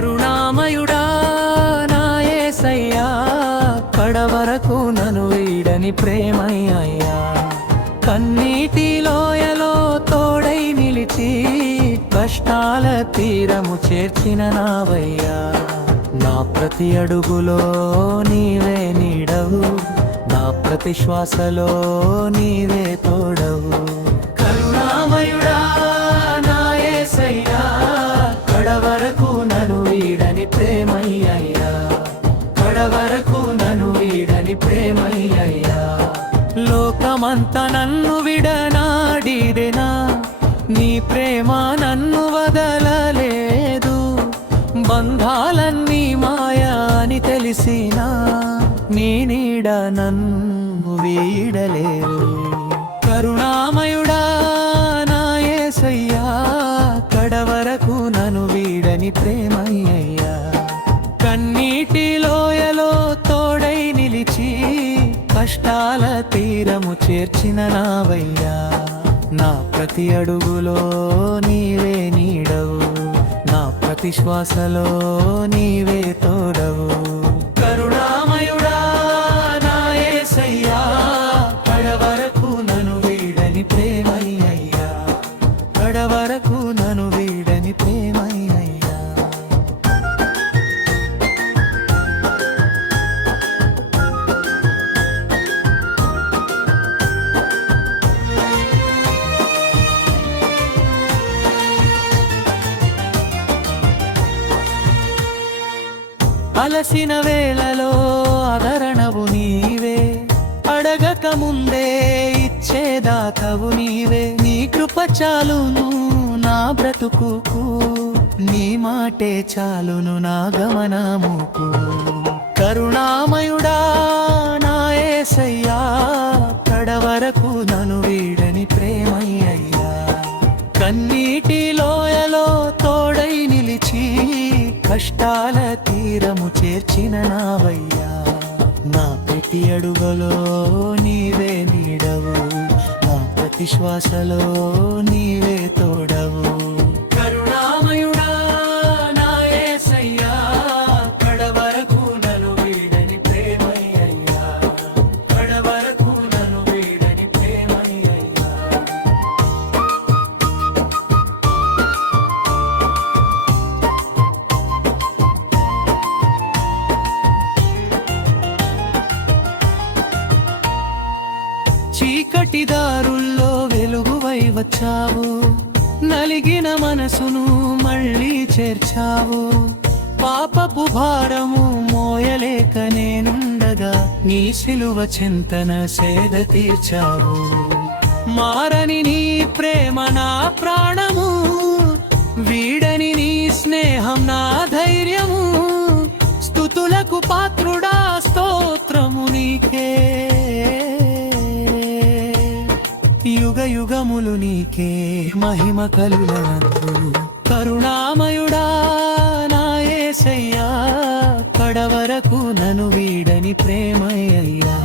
కరుణామయుడా నా యేసయ్యా, కడవరకు నన్ను వీడని ప్రేమయ్యా. కన్నీటి లోయలో తోడై నిలిచి కష్టాల తీరము చేర్చిన నావయ్యా. నా ప్రతి అడుగులో నీవే నీడవు, నా ప్రతి శ్వాసలో నీవే తోడవు. కరుణామయుడా నా యేసయ్యా, కడవరకు నన్ను వీడని ప్రేమయ్యా. కడవరకు నన్ను వీడని ప్రేమయ్యా. లోకమంతా నన్ను విడనాడినా నీ ప్రేమ నన్ను వదలలేదు. బంధాలన్నీ మాయా అని తెలిసినా నీ నీడ నన్ను వీడలేదు. కరుణామయుడా నా యేసయ్యా, కడవరకు నన్ను వీడని ప్రేమయ్యా. కన్నీటి లోయలో తోడై నిలిచి కష్టాల తీరము చేర్చిన నావయ్యా. నా ప్రతి అడుగులో నీవే నీడవు, నా ప్రతి శ్వాసలో నీవే తోడవు. కరుణామయుడా నా యేసయ్యా, కడవరకు నన్ను వీడని ప్రేమయ్యా. కడవరకు నన్ను వీడని ప్రేమయ్యా. అలసిన వేళలో ఆదరణవు నీవే, అడగక ముందే ఇచ్చేదాతవు నీవే. నీ కృప చాలును నా బ్రతుకుకు, నీ మాటే చాలును నా గమనముకు. కరుణామయుడా నా యేసయ్యా, కడవరకు నన్ను వీడని ప్రేమయ్యా. కన్నీటి లోయలో తోడై నిలిచి కష్టాల తీరము చేర్చిన నావయ్యా. నా ప్రతి అడుగులో నీవే నీడవు, నా ప్రతి శ్వాసలో నీవే తోడవు. కరుణామయుడా నా యేసయ్యా, కడవరకు నన్ను వీడని ప్రేమయ్యా. కడవరకు నన్ను వీడని ప్రేమయ్యా. చీకటి దారుల్లో వెలుగువై వచ్చావు, నలిగిన మనసును మళ్ళీ చేర్చావు. పాపపు భారము మోయలేక నేనుండగా నీ సిలువ చింతన సేద తీర్చావు. మారని నీ ప్రేమ నా ప్రాణము, వీడని నీ స్నేహం నా ధైర్యము. స్తుతులకు పాత్రుడా స్తోత్రము నీకే, యుగ యుగములు నీకే మహిమ కలుగనద్దు. కరుణామయుడా నా యేసయ్యా, కడవరకు నన్ను వీడని ప్రేమయ్యా.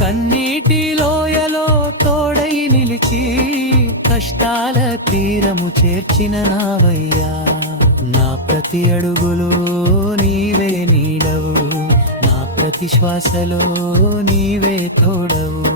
కన్నీటి లోయలో తోడై నిలిచి కష్టాల తీరము చేర్చిన నావయ్యా. నా ప్రతి అడుగులో నీవే నీడవు, నా ప్రతి శ్వాసలో నీవే తోడవు.